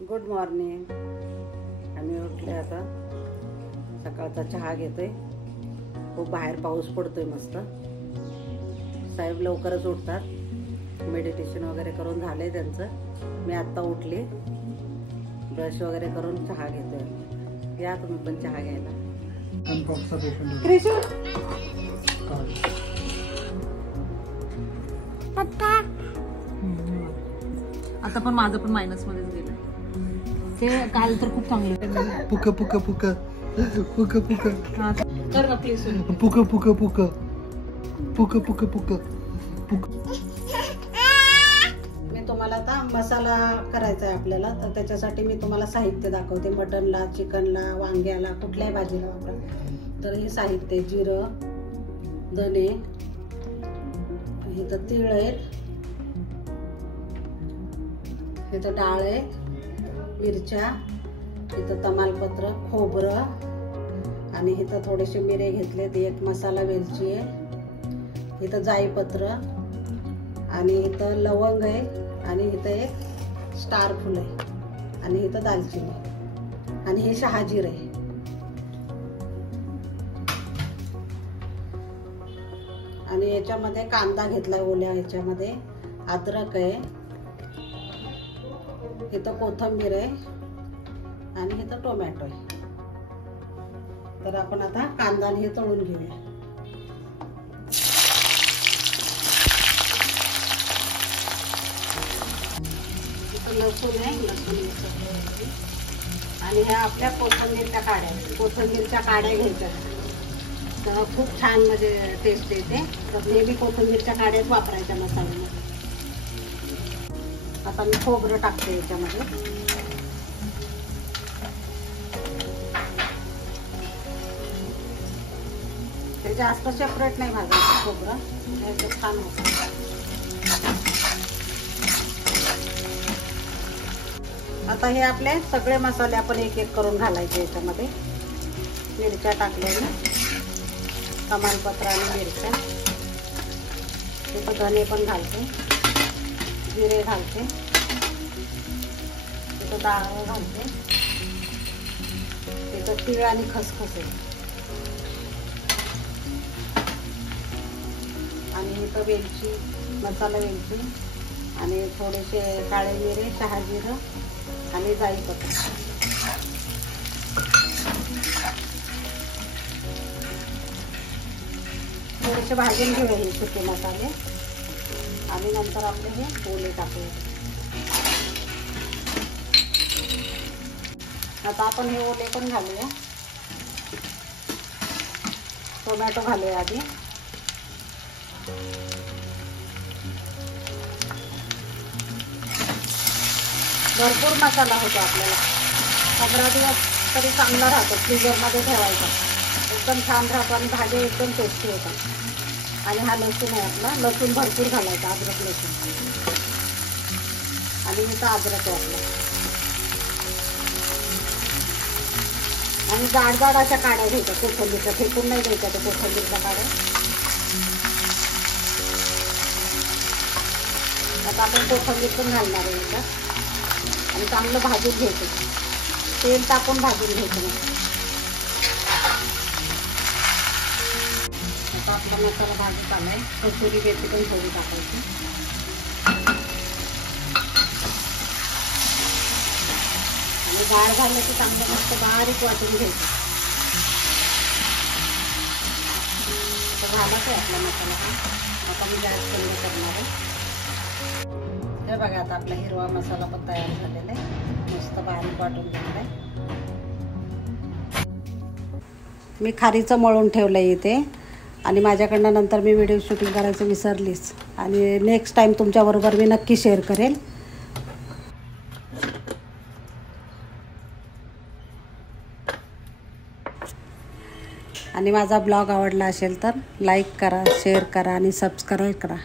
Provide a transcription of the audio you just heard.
Good morning. आम्ही उठले आता. सकाळचा चहा घेतोय. खूप बाहेर पाऊस पडतोय मस्त. साहेब लवकरच उठतात. मेडिटेशन वगैरे करून झालंय त्यांचं. मी आत्ता उठले. ब्रश वगैरे करून चहा घेतोय. या तुम्ही पण चहा घ्यायला. आता पण माझं पण मायनस मध्येच गेलं. ते काल तर खूप चांगलं. पुका पुका पुका पुका पुका कर ना प्लीज. पुका पुका पुका पुका पुका पुका पुका. मी तुम्हाला आता मसाला करायचा आहे आपल्याला, तर त्याच्यासाठी मी तुम्हाला साहित्य दाखवते. मटनला, चिकनला, वांग्याला, कुठल्याही भाजीला वापरा. तर हे साहित्य: जिरं, धने, इथं तीळ आहेत, इथं डाळ आहे, मिरच्या, इथं तमालपत्र, खोबरं, आणि इथं थोडेसे मिरे घेतले. एक मसाला वेलची आहे, इथं जाईपत्र, आणि इथं लवंग आहे, आणि इथं एक स्टार फुल आहे, आणि इथं दालचिनी, आणि हे शहाजीर आहे. आणि याच्यामध्ये कांदा घेतलाय ओल्या ह्याच्यामध्ये, अद्रक आहे, इथं कोथिंबीर आहे, आणि इथं टोमॅटो आहे. तर आपण आता कांदा हे तळून घेऊया. इथं लसूण आहे, लसूण, आणि ह्या आपल्या कोथिंबीरच्या काड्या. कोथिंबीरच्या काड्या घ्यायच्या. तर खूप छान म्हणजे टेस्ट येते. तर नेहमी कोथिंबीरच्या काड्याच वापरायच्या मसाल्यामध्ये. आता मी खोबरं टाकते याच्यामध्ये. ते जास्त सेपरेट नाही भाजायचं खोबरं, एकदम छान होतं. आता हे आपले सगळे मसाले आपण एक एक करून घालायचे याच्यामध्ये. मिरच्या टाकल्या, तमालपत्र आणि मिरच्या, इथं धने पण घालते, जिरे घालते, इथं डाळ घालते, इथं तीळ आणि खसखस आहे, आणि इथं वेलची, मसाला वेलची, आणि थोडेसे काळे मिरे, शहाजीरं, आणि जाईपत्र. थोडेसे भाजून घेऊया हे सुके मसाले, आणि नंतर आपले हे ओले टाकूया. आता आपण हे ओले पण घालूया. टोमॅटो घालूया आधी. भरपूर मसाला होतो आपल्याला. 15 दिवस तरी चांगला राहतो. फ्रीजरमध्ये ठेवायचा, एकदम छान राहतो, आणि भाज्या एकदम टेस्टी होतात. आणि हा लसूण आहे आपला. लसूण भरपूर घालायचा, अद्रक लसूण, आणि इथं अद्रक आहे आपला. आणि जाड जाड अशा काड्या घ्यायच्या कोथिंबीरच्या. फेकून नाही घ्यायच्या त्या कोथिंबीरच्या काड्या. आता आपण कोथिंबीर पण घालणार आहे याच्यात, आणि चांगलं भाजून घ्यायचं. तेल टाकून भाजून घ्यायचं. आता आपला मसाला भाजत आलाय. कसुरी मेथी पण थोडी टाकायची. आणि डाळ घाललं की चांगलं मस्त बारीक वाटून घ्यायचं. आता झालाच आहे आपला मसाला. आता मी गॅस बंद करणार आहे. हे बघा, आता आपला हिरवा मसाला पण तयार झालेला आहे. मस्त बारीक वाटून घेतलाय. मी खारीचं मळून ठेवलंय इथे, आणि माझ्याकडनं नंतर मी व्हिडिओ शूटिंग करायचं विसरलीच, आणि नेक्स्ट टाइम तुमच्याबरोबर मी नक्की शेअर करेल. आणि माझा ब्लॉग आवडला असेल तर लाईक करा, शेअर करा, आणि सबस्क्राईब करा.